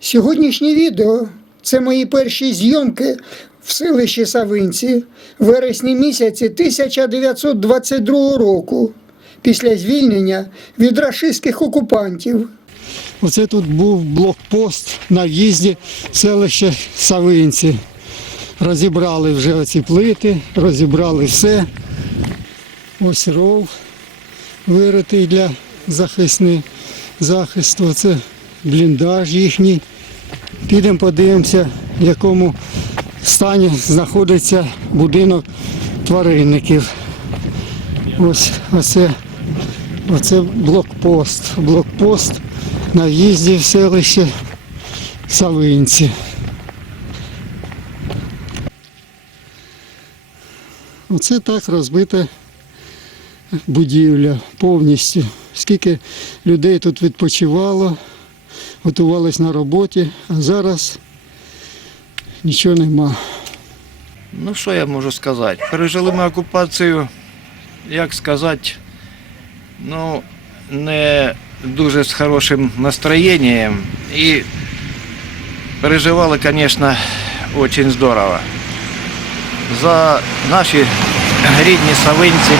Сьогоднішнє відео це мої перші зйомки в селищі Савинці в вересні місяці 1922 року, після звільнення від рашистських окупантів. Оце тут був блокпост на в'їзді в селище Савинці. Розібрали вже оці плити, розібрали все. Ось ров виритий для захисни, захисту. Це бліндаж їхній. Підемо подивимося, в якому стані знаходиться будинок тваринників. Ось оце, оце блокпост. Блокпост на в'їзді в селище Савинці. Оце так розбита будівля повністю. Скільки людей тут відпочивало, готувались на роботі, а зараз нічого нема. Ну, що я можу сказати? Пережили ми окупацію, як сказати, ну, не дуже з хорошим настроєнням. І переживали, звісно, дуже здорово. За наші рідні савинці,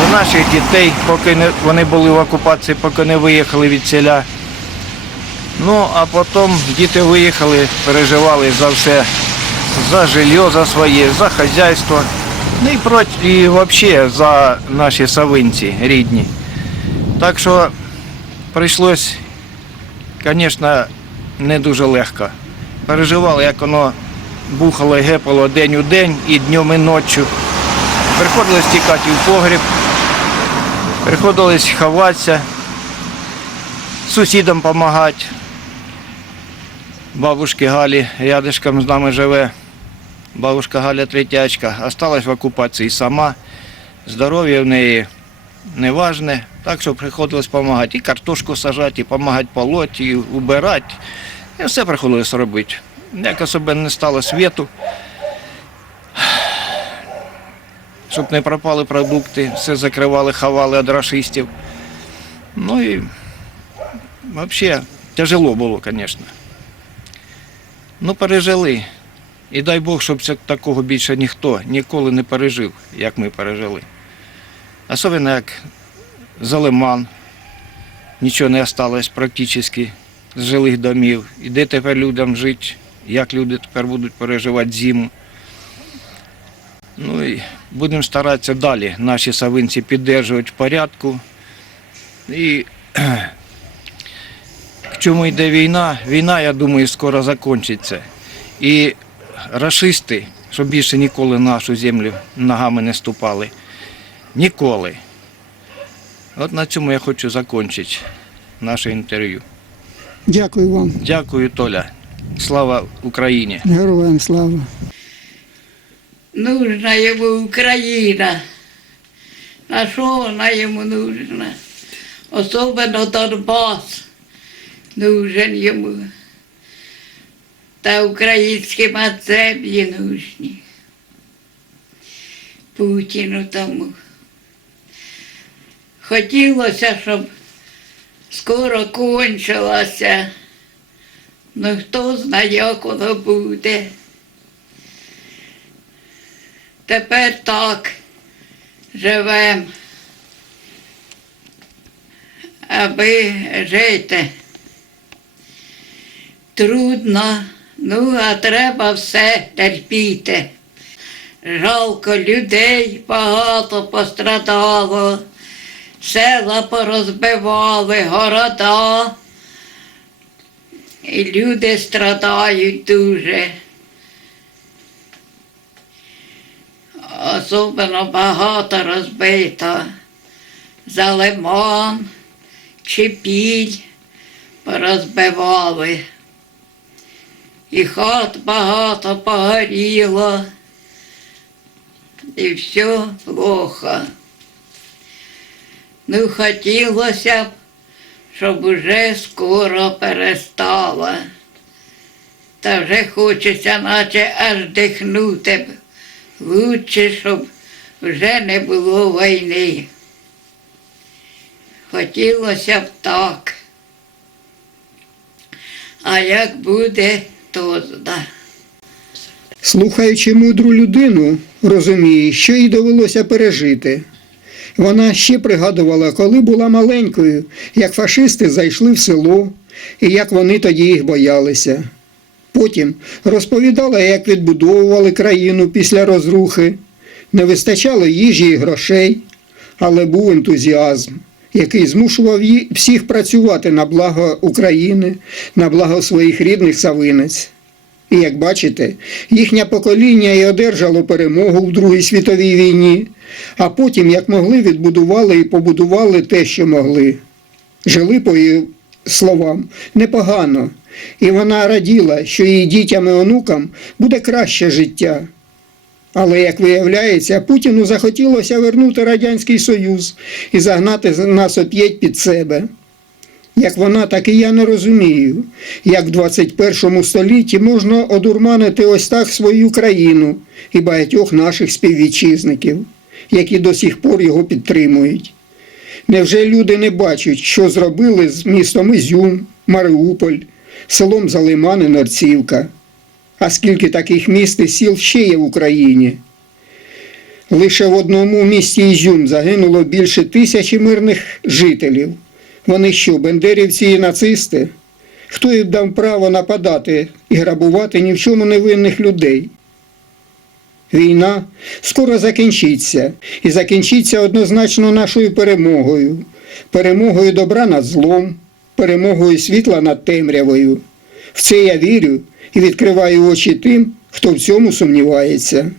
за наших дітей, поки вони були в окупації, поки не виїхали від селя. Ну, а потім діти виїхали, переживали за все, за жилье за своє, за хазяйство. Ну і, проти, і взагалі за наші савинці рідні. Так що прийшлось, звісно, не дуже легко. Переживали, як воно бухало і гепало день у день і днем, і ночі. Приходилось тікати в погріб, приходилось ховатися, сусідам допомагати. Бабушки Галі рядышком з нами живе. Бабушка Галя Третячка осталась в окупації сама. Здоров'я в неї неважне, так що приходилось допомагати. І картошку сажати, і допомагати полоти, і убирати. І все приходилось робити. Як особливо не стало світу, щоб не пропали продукти, все закривали, ховали від рашистів. Ну і взагалі тяжело було, звісно. Ну, пережили. І дай Бог, щоб такого більше ніхто ніколи не пережив, як ми пережили. Особливо як за лиман. Нічого не залишилось практично з жилих домів. І де тепер людям жити, як люди тепер будуть переживати зиму. Ну і будемо старатися далі наші савинці підтримувати в порядку. І чому йде війна? Війна, я думаю, скоро закінчиться. І рашисти, щоб більше ніколи нашу землю ногами не ступали. Ніколи. От на цьому я хочу закінчити наше інтерв'ю. Дякую вам, Дякую, Толя. Слава Україні! героям слава. Нужна ему Украина. На що вона йому нужна? Особливо Донбас нужен йому. Та українські землі нужні. Путіну тому. Хотілося, щоб скоро кончилося. Ну хто знає, як воно буде. Тепер так живемо, аби жити. Трудно, ну а треба все терпіти. Жалко людей багато пострадало, села порозбивали, города. І люди страдають дуже. особливо багато розбито. За лимон, чепіль порозбивали. І хат багато погоріло. І все плохо. Ну, хотілося б, щоб уже скоро перестало. Та вже хочеться, наче аж дихнути б. Лучше, щоб вже не було війни. Хотілося б так. а як буде, то да. Слухаючи мудру людину, розуміє, що їй довелося пережити. Вона ще пригадувала, коли була маленькою, як фашисти зайшли в село і як вони тоді їх боялися. Потім розповідала, як відбудовували країну після розрухи. Не вистачало їжі і грошей, але був ентузіазм, який змушував всіх працювати на благо України, на благо своїх рідних савинець. І як бачите, їхнє покоління і одержало перемогу в Другій світовій війні, а потім, як могли, відбудували і побудували те, що могли. Жили, по її словам, непогано, і вона раділа, що її дітям і онукам буде краще життя. Але, як виявляється, Путіну захотілося вернути Радянський Союз і загнати нас оп'ять під себе. Як вона, так і я не розумію, як в 21 столітті можна одурманити ось так свою країну і багатьох наших співвітчизників, які до сих пор його підтримують. Невже люди не бачать, що зробили з містом Ізюм, Маріуполь, селом Залиман і Норцівка? А скільки таких міст і сіл ще є в Україні? Лише в одному місті Ізюм загинуло більше тисячі мирних жителів. Вони що, бендерівці і нацисти? Хто їм дав право нападати і грабувати ні в чому невинних людей? Війна скоро закінчиться, і закінчиться однозначно нашою перемогою, перемогою добра над злом, перемогою світла над темрявою. В це я вірю і відкриваю очі тим, хто в цьому сумнівається.